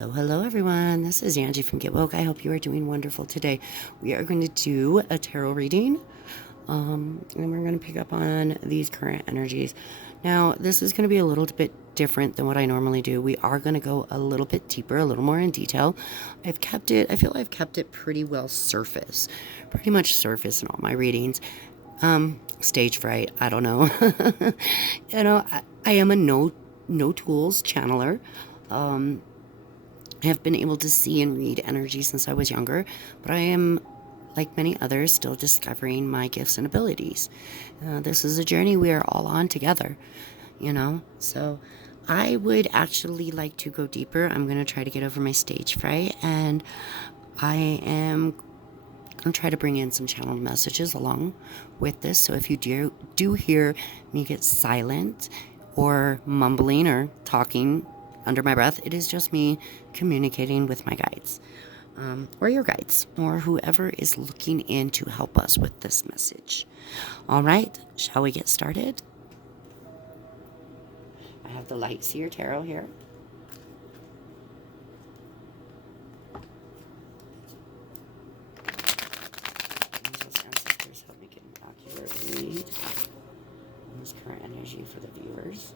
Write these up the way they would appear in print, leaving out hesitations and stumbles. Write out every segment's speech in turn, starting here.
Hello everyone, this is Angie from Get Woke. I hope you are doing wonderful today. We are going to do a tarot reading, and we're going to pick up on these current energies. Now, this is going to be a little bit different than what I normally do. We are going to go a little bit deeper, a little more in detail. I feel I've kept it pretty well pretty much surface in all my readings. Stage fright, I don't know. I am a no tools channeler. I have been able to see and read energy since I was younger, but I am, like many others, still discovering my gifts and abilities. This is a journey we are all on together, So I would actually like to go deeper. I'm going to try to get over my stage fright, and I am going to try to bring in some channeled messages along with this. So if you do hear me get silent or mumbling or talking under my breath, it is just me communicating with my guides, or your guides, or whoever is looking in to help us with this message. All right, shall we get started? I have the Light Seer Tarot here. Angels, ancestors, help me get an accurate read on this current energy for the viewers.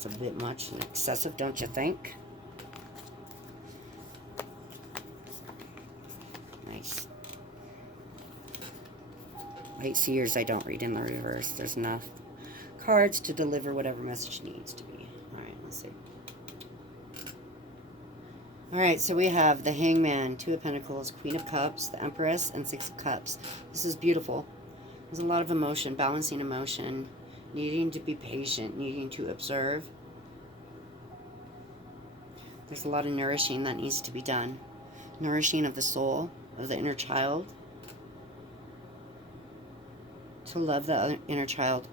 That's a bit much and excessive, don't you think? Nice. Light Seers, I don't read in the reverse. There's enough cards to deliver whatever message needs to be. Alright, let's see. Alright, so we have the Hangman, Two of Pentacles, Queen of Cups, the Empress, and Six of Cups. This is beautiful. There's a lot of emotion, balancing emotion, needing to be patient, needing to observe. There's a lot of nourishing that needs to be done. Nourishing of the soul, of the inner child. To love the inner child,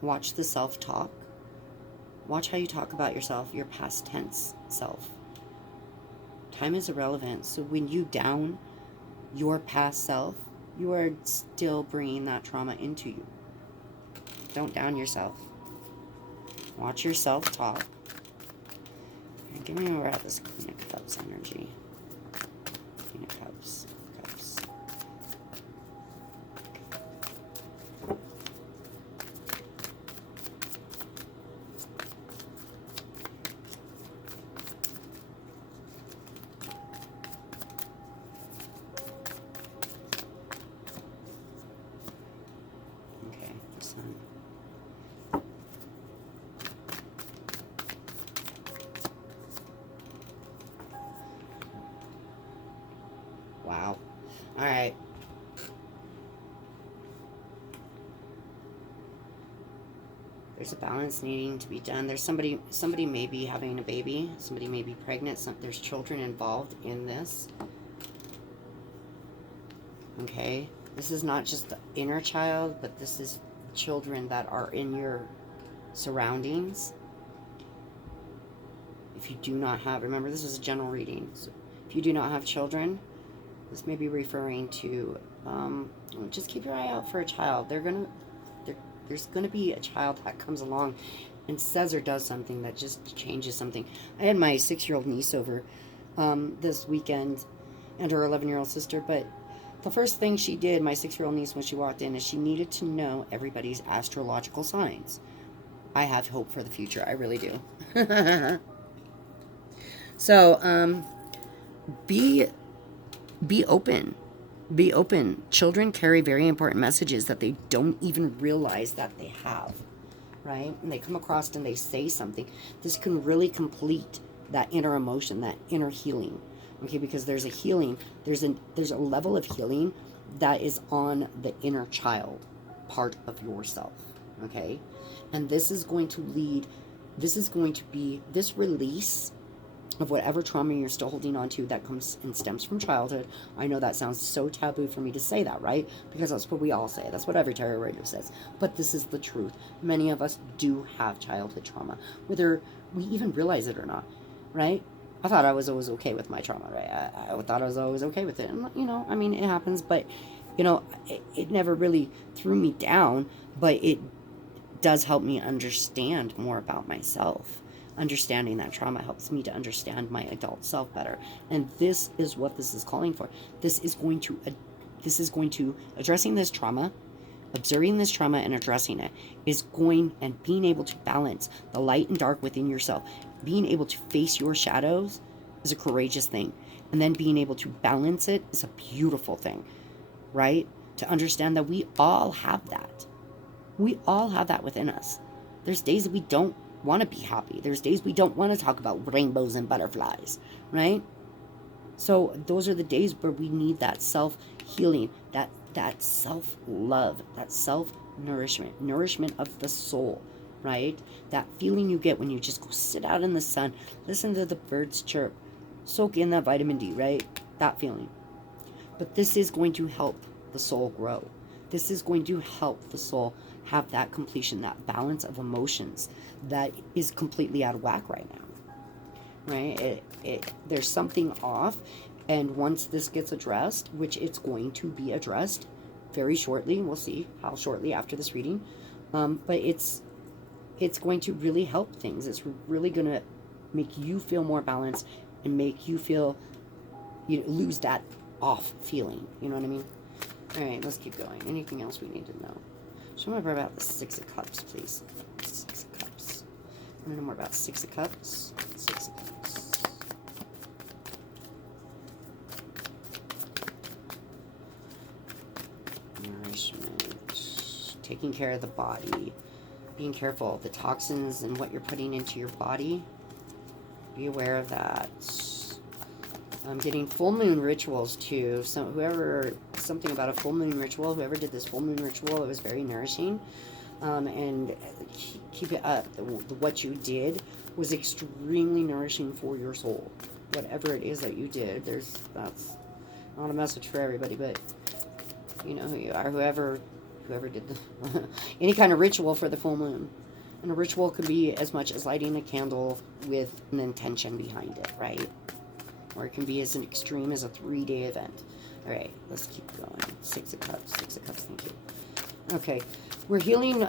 watch the self-talk. Watch how you talk about yourself, your past tense self. Time is irrelevant, so when you down your past self, you are still bringing that trauma into you. Don't down yourself. Watch your self-talk. Give me over at this Queen of Cups energy. Queen of Cups. Okay, the Sun. Wow. All right. There's a balance needing to be done. There's somebody may be having a baby. Somebody may be pregnant. There's children involved in this. Okay. This is not just the inner child, but this is children that are in your surroundings. If you do not have, remember this is a general reading. So if you do not have children, this may be referring to, just keep your eye out for a child. There's gonna be a child that comes along and says or does something that just changes something. I had my 6-year-old niece over this weekend, and her 11-year-old sister, but the first thing she did, my 6-year-old niece, when she walked in, is she needed to know everybody's astrological signs. I have hope for the future. I really do. So, be open. Be open. Children carry very important messages that they don't even realize that they have, right? And they come across and they say something. This can really complete that inner emotion, that inner healing, okay? Because there's a healing, there's a level of healing that is on the inner child part of yourself, okay? And this is going to be this release of whatever trauma you're still holding on to that comes and stems from childhood. I know that sounds so taboo for me to say that, right? Because that's what we all say. That's what every tarot reader says. But this is the truth. Many of us do have childhood trauma, whether we even realize it or not, right? I thought I was always okay with my trauma, right? I thought I was always okay with it. And, it happens, but it never really threw me down, but it does help me understand more about myself. Understanding that trauma helps me to understand my adult self better. And this is what this is calling for. This is going to addressing this trauma, observing this trauma and addressing it is going, and being able to balance the light and dark within yourself, being able to face your shadows is a courageous thing. And then being able to balance it is a beautiful thing, right? To understand that we all have that. We all have that within us. There's days that we don't want to be happy. There's days we don't want to talk about rainbows and butterflies, right? So those are the days where we need that self-healing, that self-love, that nourishment of the soul, right? That feeling you get when you just go sit out in the sun, listen to the birds chirp, soak in that vitamin D, right? That feeling. But this is going to help the soul grow. This is going to help the soul have that completion, that balance of emotions that is completely out of whack right now, right? There's something off, and once this gets addressed, which it's going to be addressed very shortly, we'll see how shortly after this reading, but it's going to really help things. It's really going to make you feel more balanced and make you feel, lose that off feeling, you know what I mean? All right, let's keep going. Anything else we need to know? Show me more about the Six of Cups, please. Six of Cups. I want to know more about Six of Cups. Six of Cups. Nourishment. Taking care of the body. Being careful of the toxins and what you're putting into your body. Be aware of that. I'm getting full moon rituals too. So something about a full moon ritual, whoever did this full moon ritual, it was very nourishing. And keep it up. What you did was extremely nourishing for your soul. Whatever it is that you did, that's not a message for everybody, but you know who you are. Whoever did any kind of ritual for the full moon. And a ritual could be as much as lighting a candle with an intention behind it, right? Or it can be as an extreme as a 3-day event. All right, let's keep going. Six of Cups, thank you. Okay, we're healing,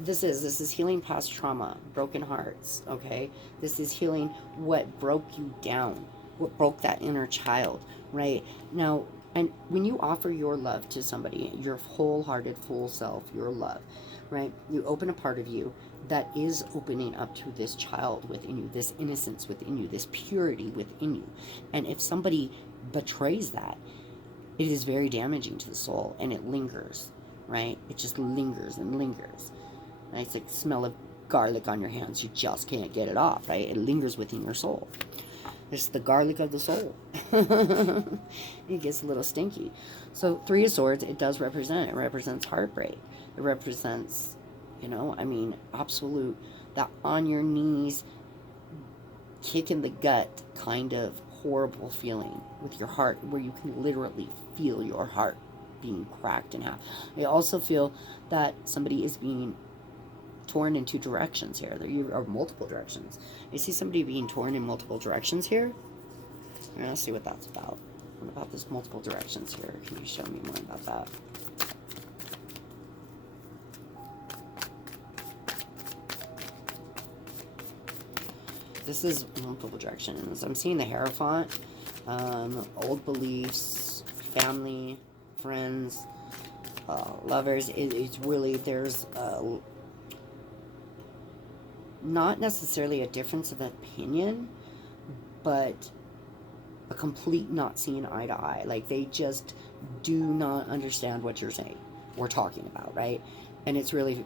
this is healing past trauma, broken hearts, okay? This is healing what broke you down, what broke that inner child, right? Now, and when you offer your love to somebody, your wholehearted, full self, your love, right? You open a part of you that is opening up to this child within you, this innocence within you, this purity within you. And if somebody betrays that, it is very damaging to the soul, and it lingers, right? It just lingers and lingers. Right? It's like the smell of garlic on your hands. You just can't get it off, right? It lingers within your soul. It's the garlic of the soul. It gets a little stinky. So 3 of Swords, it represents heartbreak. It represents, absolute, that on your knees, kick in the gut kind of horrible feeling with your heart, where you can literally feel your heart being cracked in half. I also feel that somebody is being torn in 2 directions here. There are multiple directions. I see somebody being torn in multiple directions here. Let's see what that's about. What about this multiple directions here? Can you show me more about that? This is multiple directions. I'm seeing the Hierophant, old beliefs, family, friends, lovers. It's really, there's not necessarily a difference of opinion, but a complete not seeing eye to eye. Like, they just do not understand what you're saying or talking about, right? And it's really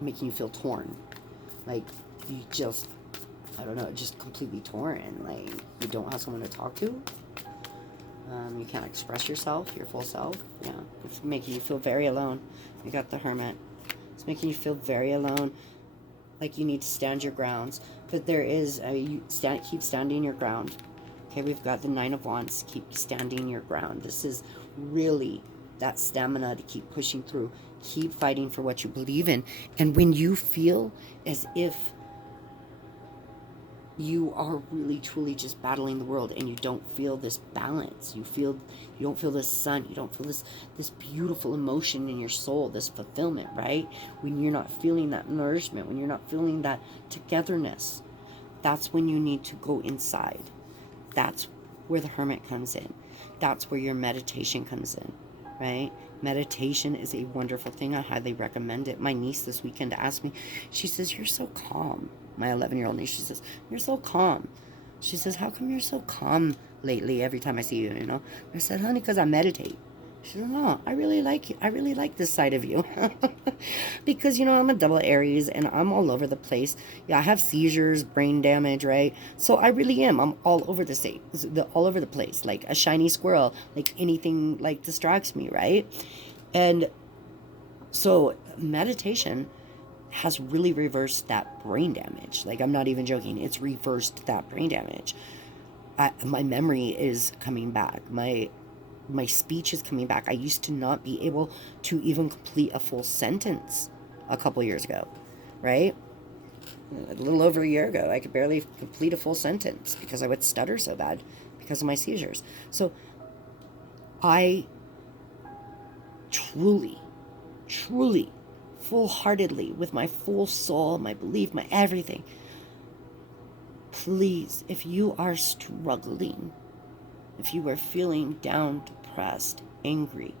making you feel torn. Like, you just, I don't know, just completely torn. Like, you don't have someone to talk to. You can't express yourself, your full self. Yeah, it's making you feel very alone. You got the Hermit. It's making you feel very alone. Like you need to stand your grounds. But there is, keep standing your ground. Okay, we've got the 9 of Wands. Keep standing your ground. This is really that stamina to keep pushing through. Keep fighting for what you believe in. And when you feel as if you are really truly just battling the world, and you don't feel this balance. You don't feel this sun, you don't feel this beautiful emotion in your soul, this fulfillment, right? When you're not feeling that nourishment, when you're not feeling that togetherness, that's when you need to go inside. That's where the hermit comes in. That's where your meditation comes in, right? Meditation is a wonderful thing. I highly recommend it. My niece this weekend asked me, she says, "You're so calm." My 11-year-old niece, she says, "You're so calm." She says, "How come you're so calm lately every time I see you, you know?" I said, "Honey, because I meditate." She said, "No, I really like you. I really like this side of you." Because, I'm a double Aries and I'm all over the place. Yeah, I have seizures, brain damage, right? So I really am. I'm all over the state, all over the place, like a shiny squirrel, like anything like distracts me, right? And so meditation has really reversed that brain damage. Like, I'm not even joking. It's reversed that brain damage. My memory is coming back. My speech is coming back. I used to not be able to even complete a full sentence a couple years ago, right? A little over a year ago, I could barely complete a full sentence because I would stutter so bad because of my seizures. So I truly, truly, full-heartedly, with my full soul, my belief, my everything, please, if you are struggling, if you are feeling down, depressed, angry,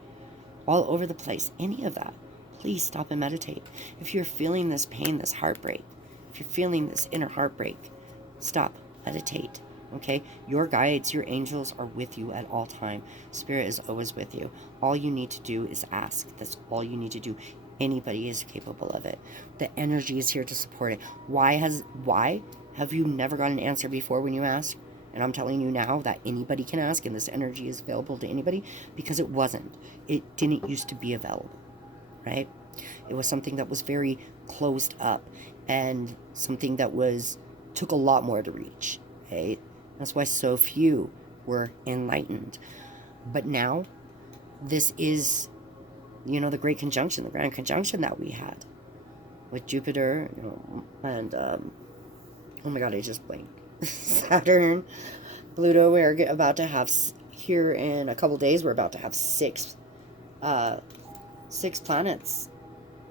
all over the place, any of that, please stop and meditate. If you're feeling this pain, this heartbreak, if you're feeling this inner heartbreak, stop, meditate. Okay? Your guides, your angels are with you at all time. Spirit is always with you. All you need to do is ask. That's all you need to do. Anybody is capable of it. The energy is here to support it. Why have you never got an answer before when you ask? And I'm telling you now that anybody can ask, and this energy is available to anybody, because it wasn't. It didn't used to be available, right? It was something that was very closed up, and something that took a lot more to reach, right? That's why so few were enlightened. But now, this is, the great conjunction, the grand conjunction that we had with Jupiter, and, oh my God, I just blanked. Saturn, Pluto. We're about to have, here in a couple days, we're about to have six planets,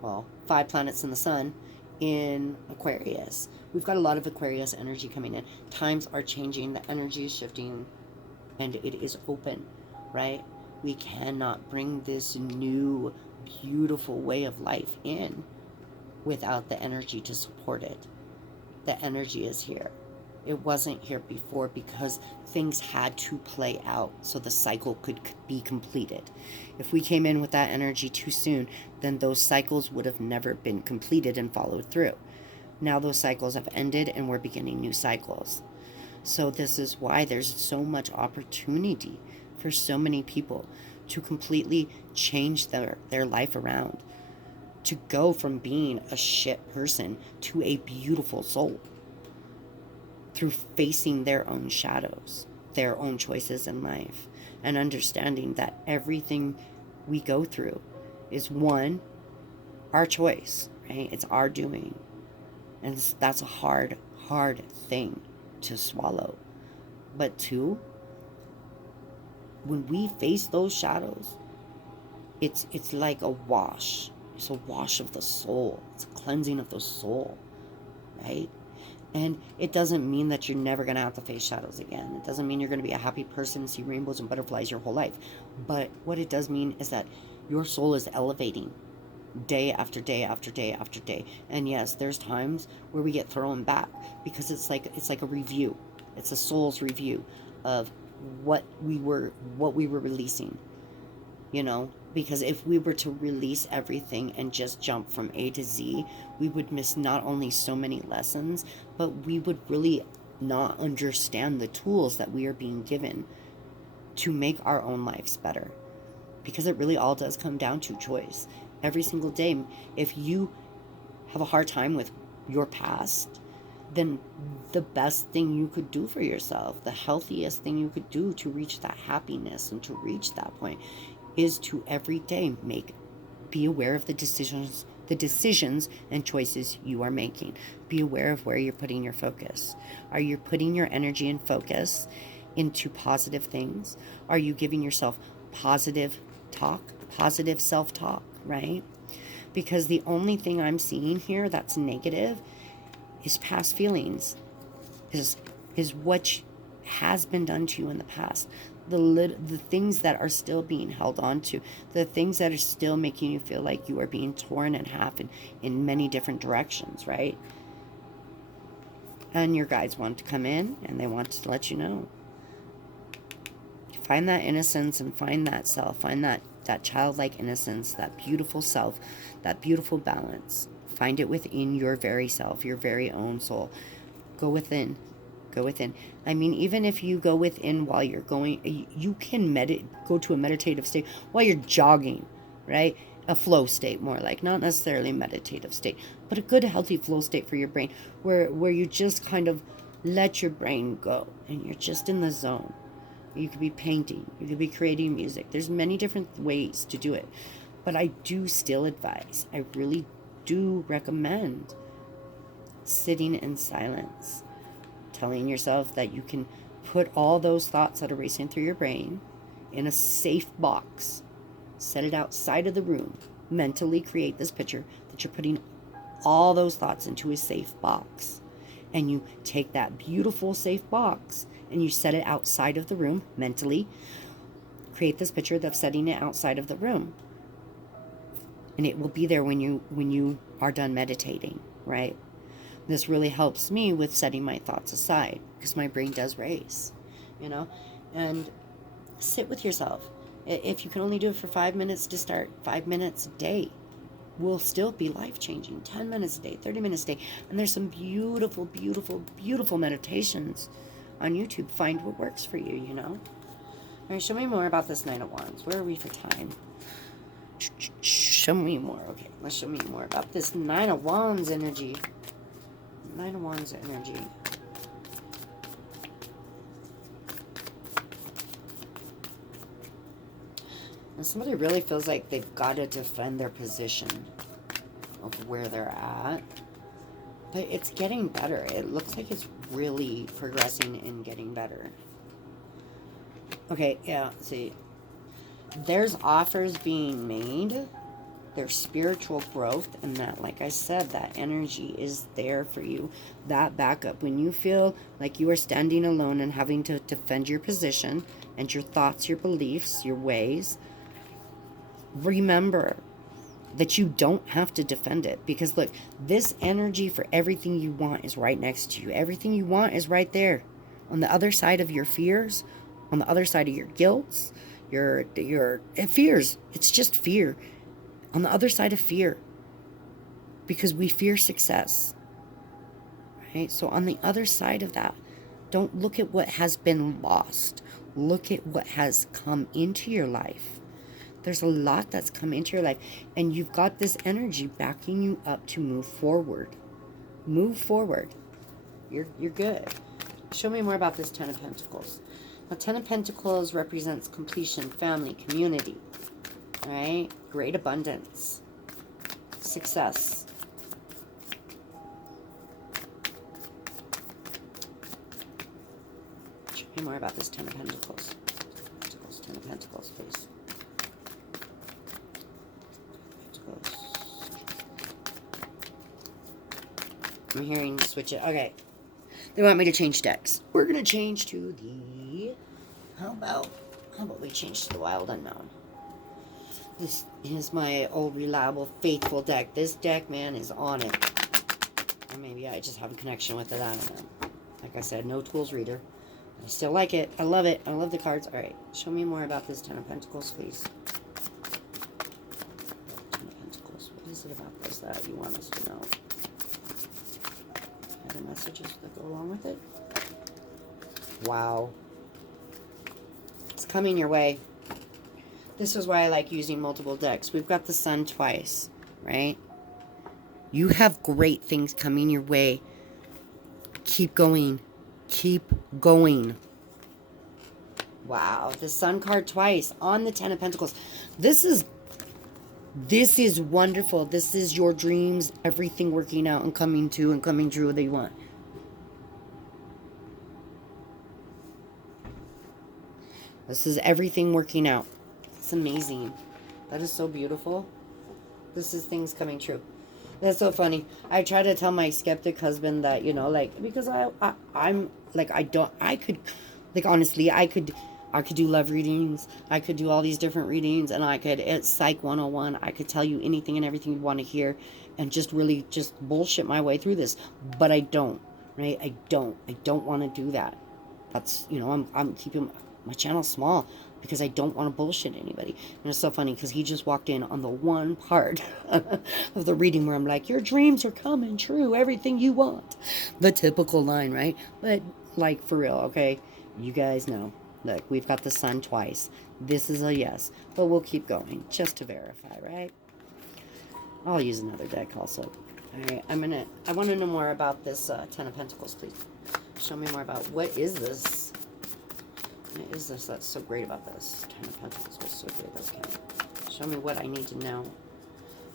well, 5 planets in the sun in Aquarius. We've got a lot of Aquarius energy coming in. Times are changing, the energy is shifting, and it is open, right? We cannot bring this new, beautiful way of life in without the energy to support it. The energy is here. It wasn't here before because things had to play out so the cycle could be completed. If we came in with that energy too soon, then those cycles would have never been completed and followed through. Now those cycles have ended and we're beginning new cycles. So this is why there's so much opportunity for so many people to completely change their life around, to go from being a shit person to a beautiful soul, through facing their own shadows, their own choices in life, and understanding that everything we go through is, one, our choice, right? It's our doing. And that's a hard, hard thing to swallow. But two, when we face those shadows, it's like a wash. It's a wash of the soul. It's a cleansing of the soul, right? And it doesn't mean that you're never going to have to face shadows again. It doesn't mean you're going to be a happy person and see rainbows and butterflies your whole life. But what it does mean is that your soul is elevating day after day after day after day. And yes, there's times where we get thrown back because it's like a review. It's a soul's review of what we were releasing. Because if we were to release everything and just jump from A to Z, we would miss not only so many lessons, but we would really not understand the tools that we are being given to make our own lives better. Because it really all does come down to choice. Every single day, if you have a hard time with your past, then the best thing you could do for yourself, the healthiest thing you could do to reach that happiness and to reach that point, is to every day be aware of the decisions the decisions and choices you are making. Be aware of where you're putting your focus. Are you putting your energy and focus into positive things? Are you giving yourself positive talk, positive self-talk, right? Because the only thing I'm seeing here that's negative is past feelings, is what has been done to you in the past. The things that are still being held on to, the things that are still making you feel like you are being torn in half in many different directions, right? And your guides want to come in and they want to let you know. Find that innocence and find that self. Find that childlike innocence, that beautiful self, that beautiful balance. Find it within your very self, your very own soul. Go within. Go within. I mean, even if you go within while you're going, you can go to a meditative state while you're jogging, right? A flow state, more like, not necessarily a meditative state, but a good healthy flow state for your brain, where you just kind of let your brain go and you're just in the zone. You could be painting, you could be creating music. There's many different ways to do it, but I do still advise, I really do recommend sitting in silence, telling yourself that you can put all those thoughts that are racing through your brain in a safe box. Set it outside of the room. Mentally create this picture that you're putting all those thoughts into a safe box. And you take that beautiful safe box and you set it outside of the room mentally. Create this picture of setting it outside of the room. And it will be there when you are done meditating, right? This really helps me with setting my thoughts aside because my brain does race, you know? And sit with yourself. If you can only do it for 5 minutes to start, 5 minutes a day will still be life-changing. 10 minutes a day, 30 minutes a day. And there's some beautiful, beautiful, beautiful meditations on YouTube. Find what works for you, you know? All right, show me more about this Nine of Wands. Where are we for time? Show me more. Okay, let's show me more about this Nine of Wands energy. Nine of Wands energy. And somebody really feels like they've got to defend their position of where they're at. But it's getting better. It looks like it's really progressing and getting better. Okay, yeah, see. There's offers being made. There's spiritual growth, and that, like I said, that energy is there for you. That backup. When you feel like you are standing alone and having to defend your position and your thoughts, your beliefs, your ways, remember that you don't have to defend it. Because look, this energy for everything you want is right next to you. Everything you want is right there. On the other side of your fears, on the other side of your guilts, your fears. It's just fear. On the other side of fear, because we fear success, right? So on the other side of that, don't look at what has been lost. Look at what has come into your life. There's a lot that's come into your life, and you've got this energy backing you up to move forward. Move forward. You're good. Show me more about this Ten of Pentacles. Now, Ten of Pentacles represents completion, family, community. Right? Great abundance. Success. Show me more about this Ten of Pentacles. Ten of Pentacles, please. Pentacles. I'm hearing switch it. Okay. They want me to change decks. We're going to change to the... How about we change to the Wild Unknown? This is my old, reliable, faithful deck. This deck, man, is on it. Or maybe I just have a connection with it. I don't know. Like I said, no tools reader. I still like it. I love it. I love the cards. All right. Show me more about this Ten of Pentacles, please. Ten of Pentacles. What is it about this that you want us to know? Other messages that go along with it? Wow. It's coming your way. This is why I like using multiple decks. We've got the Sun twice, right? You have great things coming your way. Keep going. Keep going. Wow. The Sun card twice on the Ten of Pentacles. This is This is wonderful. This is your dreams, everything working out and coming to and coming true that you want. This is everything working out. It's amazing. That is so beautiful. This is things coming true. That's so funny. I try to tell my skeptic husband that, you know, like, because I'm like, I could, like, honestly, I could do love readings. I could do all these different readings, and it's Psych 101. I could tell you anything and everything you want to hear and just really just bullshit my way through this. But I don't, right? I don't want to do that. That's, you know, I'm keeping my channel small because I don't want to bullshit anybody. And it's so funny because he just walked in on the one part of the reading where I'm like, your dreams are coming true, everything you want. The typical line, right? But like, for real, okay? You guys know. Look, we've got the sun twice. This is a yes, but we'll keep going just to verify, right? I'll use another deck also. All right, I want to know more about this Ten of Pentacles, please. Show me more about what is this? What is this that's so great about this? Ten of Pentacles, what's so great about this? Show me what I need to know.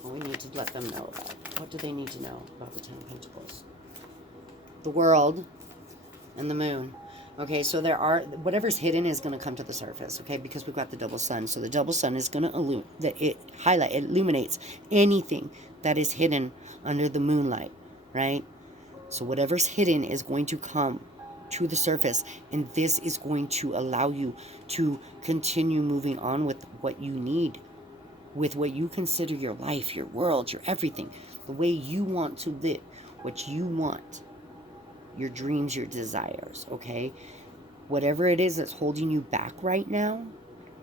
What we need to let them know about. What do they need to know about the Ten of Pentacles? The world and the moon. Okay, so there are, whatever's hidden is going to come to the surface, okay, because we've got the double sun. So the double sun is going to it illuminates anything that is hidden under the moonlight, right? So whatever's hidden is going to come to the surface, and this is going to allow you to continue moving on with what you need, with what you consider your life, your world, your everything, the way you want to live, what you want, your dreams, your desires, okay? Whatever it is that's holding you back right now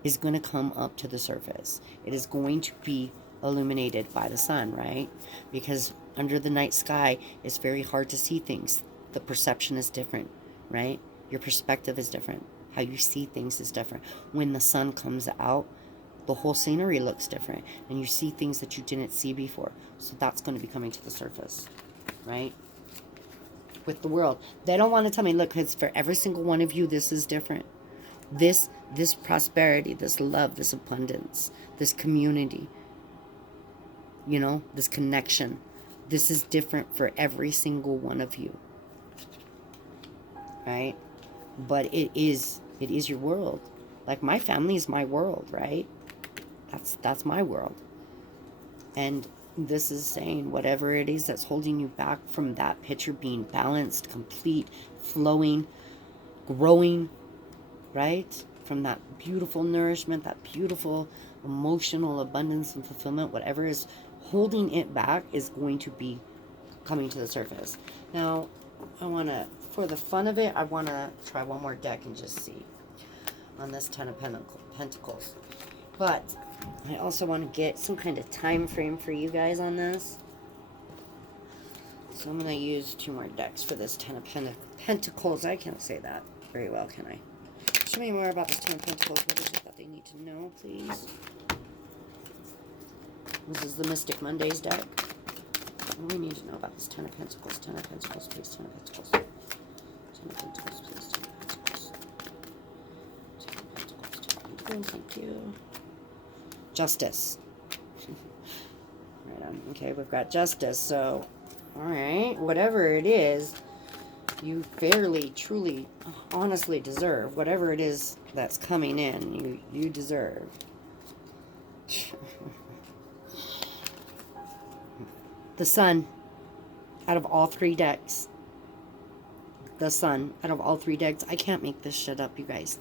is going to come up to the surface. It is going to be illuminated by the sun, right? Because under the night sky, it's very hard to see things. The perception is different, right? Your perspective is different. How you see things is different. When the sun comes out, the whole scenery looks different, and you see things that you didn't see before. So that's going to be coming to the surface, right? With the world, they don't want to tell me, look, it's for every single one of you, this is different. This prosperity, this love, this abundance, this community, you know, this connection, this is different for every single one of you, right? But it is your world. Like, my family is my world, right? That's my world. And this is saying whatever it is that's holding you back from that picture being balanced, complete, flowing, growing, right? From that beautiful nourishment, that beautiful emotional abundance and fulfillment, whatever is holding it back is going to be coming to the surface. Now, for the fun of it, I want to try one more deck and just see on this Ten of Pentacles. But I also want to get some kind of time frame for you guys on this. So I'm going to use 2 more decks for this Ten of Pentacles. I can't say that very well, can I? Show me more about this Ten of Pentacles. What is it that they need to know, please? This is the Mystic Mondays deck. What do we need to know about this Ten of Pentacles? Ten of Pentacles, please. Ten of Pentacles. Ten of Pentacles, please. Ten of Pentacles. Ten of Pentacles. Ten of Pentacles. Thank you. Justice. Right on. Okay, we've got justice. So, all right, whatever it is, you fairly, truly, honestly deserve. Whatever it is that's coming in, you deserve. The sun, out of all 3 decks. The sun, out of all 3 decks. I can't make this shit up, you guys.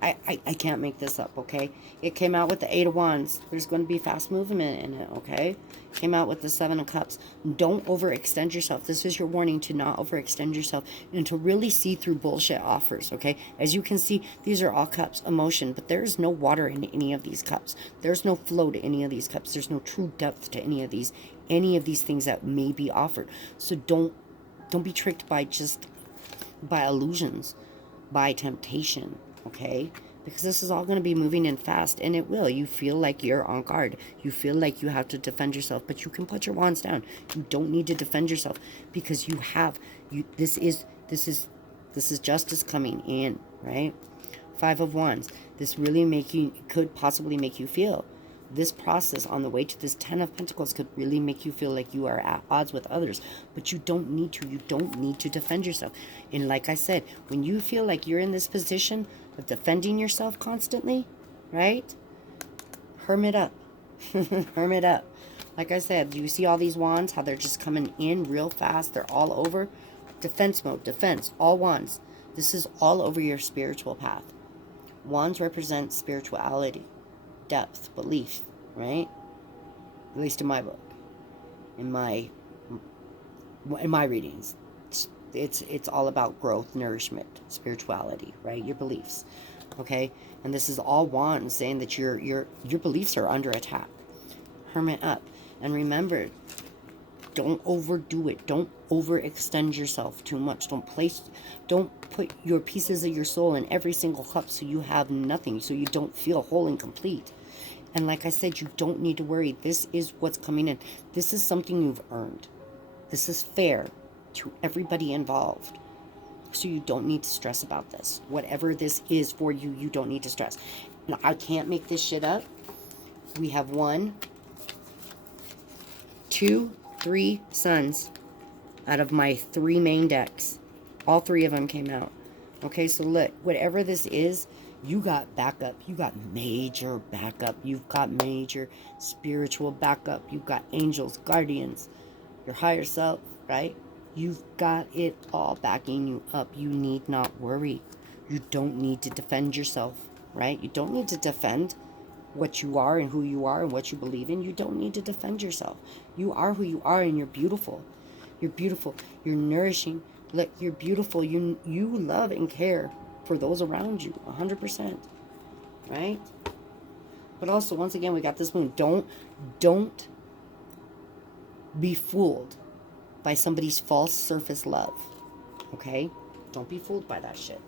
I can't make this up, okay? It came out with the 8 of Wands. There's going to be fast movement in it, okay? Came out with the 7 of Cups. Don't overextend yourself. This is your warning to not overextend yourself and to really see through bullshit offers, okay? As you can see, these are all cups, emotion, but there is no water in any of these cups. There's no flow to any of these cups. There's no true depth to any of these things that may be offered. So don't be tricked by illusions, by temptation, okay? Because this is all going to be moving in fast, and it will. You feel like you're on guard. You feel like you have to defend yourself, but you can put your wands down. You don't need to defend yourself because this is justice coming in, right? 5 of Wands. This really could possibly make you feel this process on the way to this 10 of Pentacles could really make you feel like you are at odds with others, but you don't need to. You don't need to defend yourself. And like I said, when you feel like you're in this position of defending yourself constantly, right? Hermit up. Hermit up. Like I said, you see all these wands, how they're just coming in real fast. They're all over. Defense mode, defense, all wands. This is all over your spiritual path. Wands represent spirituality, depth, belief, right? At least in my book, in my readings, it's all about growth, nourishment, spirituality, right? Your beliefs, okay? And this is all wands saying that your beliefs are under attack. Hermit up, and remember, don't overdo it. Don't overextend yourself too much. Don't put your pieces of your soul in every single cup so you have nothing, so you don't feel whole and complete. And like I said, you don't need to worry. This is what's coming in. This is something you've earned. This is fair to everybody involved. So you don't need to stress about this. Whatever this is for you, you don't need to stress. And I can't make this shit up. We have 1, 2, 3 suns out of my 3 main decks. All 3 of them came out. Okay, so look, whatever this is, you got backup. You got major backup. You've got major spiritual backup. You've got angels, guardians, your higher self, right? You've got it all backing you up. You need not worry. You don't need to defend yourself, right? You don't need to defend what you are and who you are and what you believe in. You don't need to defend yourself. You are who you are, and you're beautiful. You're beautiful. You're nourishing. Look, you're beautiful. You love and care for those around you 100%, right? But also, once again, we got this moon. Don't be fooled by somebody's false surface love, okay? Don't be fooled by that shit.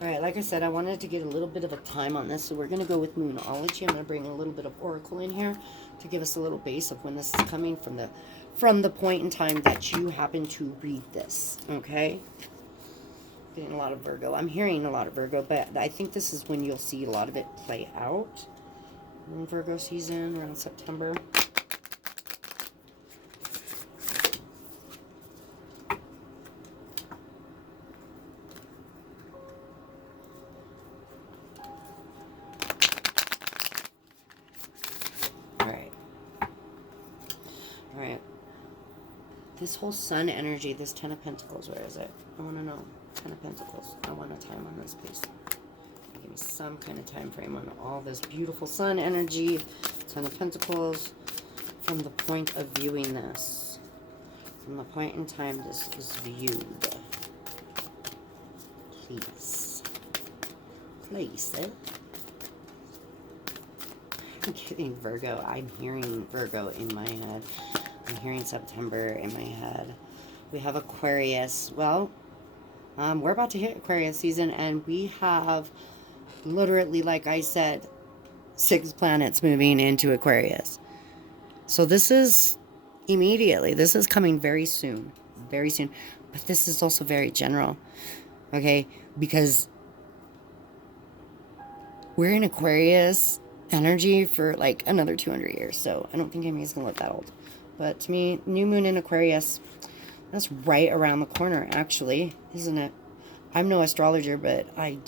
All right, like I said, I wanted to get a little bit of a time on this, so we're going to go with Moonology. I'm going to bring a little bit of Oracle in here to give us a little base of when this is coming from the point in time that you happen to read this, okay? Getting a lot of Virgo. I'm hearing a lot of Virgo, but I think this is when you'll see a lot of it play out. In Virgo season, around September. This whole sun energy, this 10 of Pentacles, where is it? I want to know. 10 of Pentacles. I want a time on this, please. Give me some kind of time frame on all this beautiful sun energy. 10 of Pentacles. From the point of viewing this. From the point in time this is viewed. Please. Place it. I'm kidding, Virgo. I'm hearing Virgo in my head. I'm hearing September in my head. We have Aquarius. Well, we're about to hit Aquarius season, and we have literally, like I said, 6 planets moving into Aquarius. So this is immediately. This is coming very soon. Very soon. But this is also very general. Okay? Because we're in Aquarius energy for like another 200 years. So I don't think Amy's going to live that old. But to me, new moon in Aquarius, that's right around the corner, actually, isn't it? I'm no astrologer, but I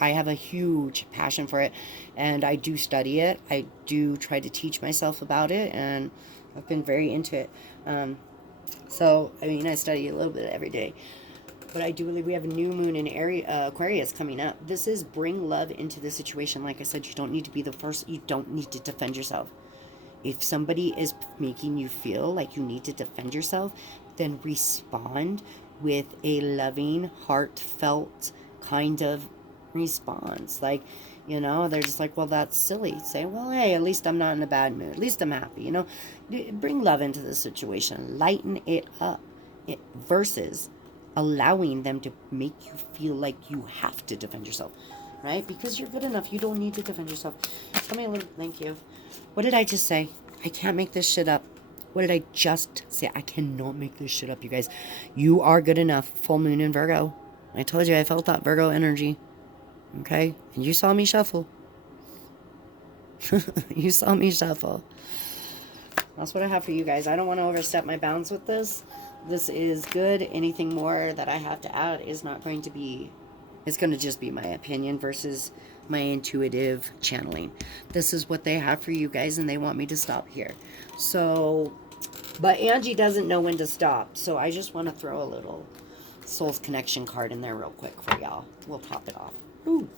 have a huge passion for it, and I do study it. I do try to teach myself about it, and I've been very into it. So, I mean, I study a little bit every day. But I do believe we have a new moon in Aquarius coming up. This is bring love into the situation. Like I said, you don't need to be the first. You don't need to defend yourself. If somebody is making you feel like you need to defend yourself, then respond with a loving, heartfelt kind of response. Like, you know, they're just like, well, that's silly. Say, well, hey, at least I'm not in a bad mood. At least I'm happy, you know. Bring love into the situation. Lighten it up. Versus allowing them to make you feel like you have to defend yourself. Right? Because you're good enough. You don't need to defend yourself. Tell me a little, thank you. What did I just say? I can't make this shit up. What did I just say? I cannot make this shit up, you guys. You are good enough. Full moon in Virgo. I told you I felt that Virgo energy. Okay? And you saw me shuffle. You saw me shuffle. That's what I have for you guys. I don't want to overstep my bounds with this. This is good. Anything more that I have to add is not going to be, it's going to just be my opinion versus my intuitive channeling. This is what they have for you guys, and they want me to stop here. So, but Angie doesn't know when to stop. So I just want to throw a little Soul's Connection card in there real quick for y'all. We'll top it off. Ooh.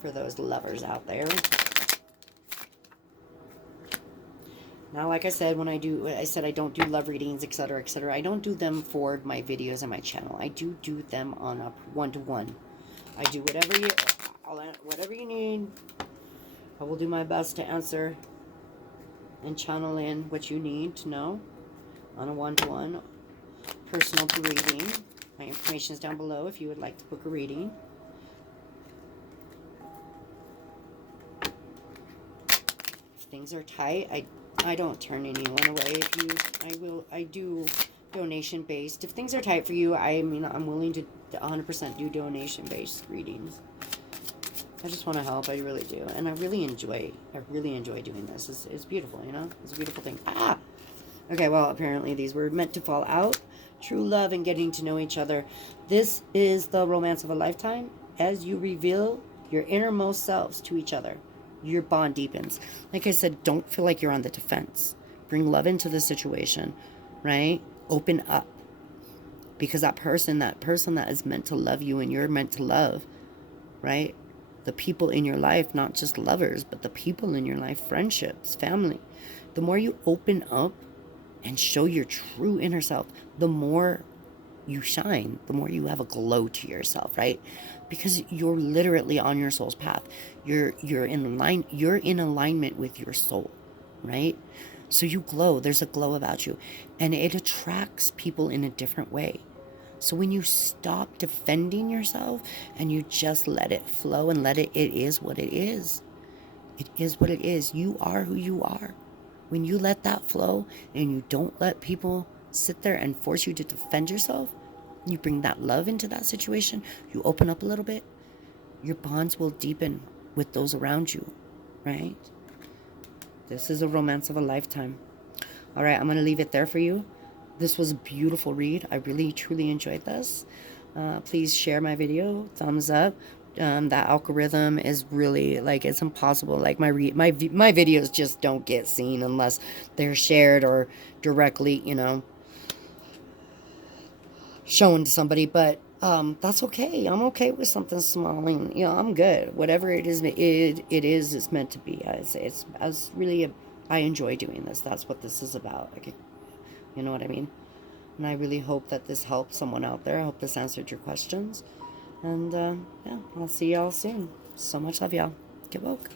For those lovers out there. Now, like I said, I said I don't do love readings, etc., etc. I don't do them for my videos on my channel. I do them on a one-to-one. I do whatever you need. I will do my best to answer and channel in what you need to know on a one-to-one personal reading. My information is down below if you would like to book a reading. If things are tight, I don't turn anyone away. I do donation based. If things are tight for you, I'm willing to 100% do donation based readings. I just want to help. I really do, and I really enjoy doing this. It's beautiful, you know. It's a beautiful thing. Okay. Well, apparently these were meant to fall out. True love and getting to know each other. This is the romance of a lifetime. As you reveal your innermost selves to each other, your bond deepens. Like I said, don't feel like you're on the defense. Bring love into the situation, right? Open up. Because that person that is meant to love you and you're meant to love, right? The people in your life, not just lovers, but the people in your life, friendships, family. The more you open up and show your true inner self, the more you shine, the more you have a glow to yourself, right? Because you're literally on your soul's path. You're in alignment with your soul, right? So you glow. There's a glow about you, and it attracts people in a different way. So when you stop defending yourself and you just let it flow and it is what it is. It is what it is. You are who you are. When you let that flow and you don't let people sit there and force you to defend yourself, you bring that love into that situation, you open up a little bit, your bonds will deepen with those around you, right? This is a romance of a lifetime. All right, I'm going to leave it there for you. This was a beautiful read. I really, truly enjoyed this. Please share my video. Thumbs up. That algorithm is really, like, it's impossible. Like, my videos just don't get seen unless they're shared or directly, you know, shown to somebody. But that's okay. I'm okay with something small, and you know, I'm good. Whatever it is, it's meant to be. I enjoy doing this. That's what this is about. Like, you know what I mean? And I really hope that this helped someone out there. I hope this answered your questions. And yeah, I'll see y'all soon. So much love, y'all. Get woke.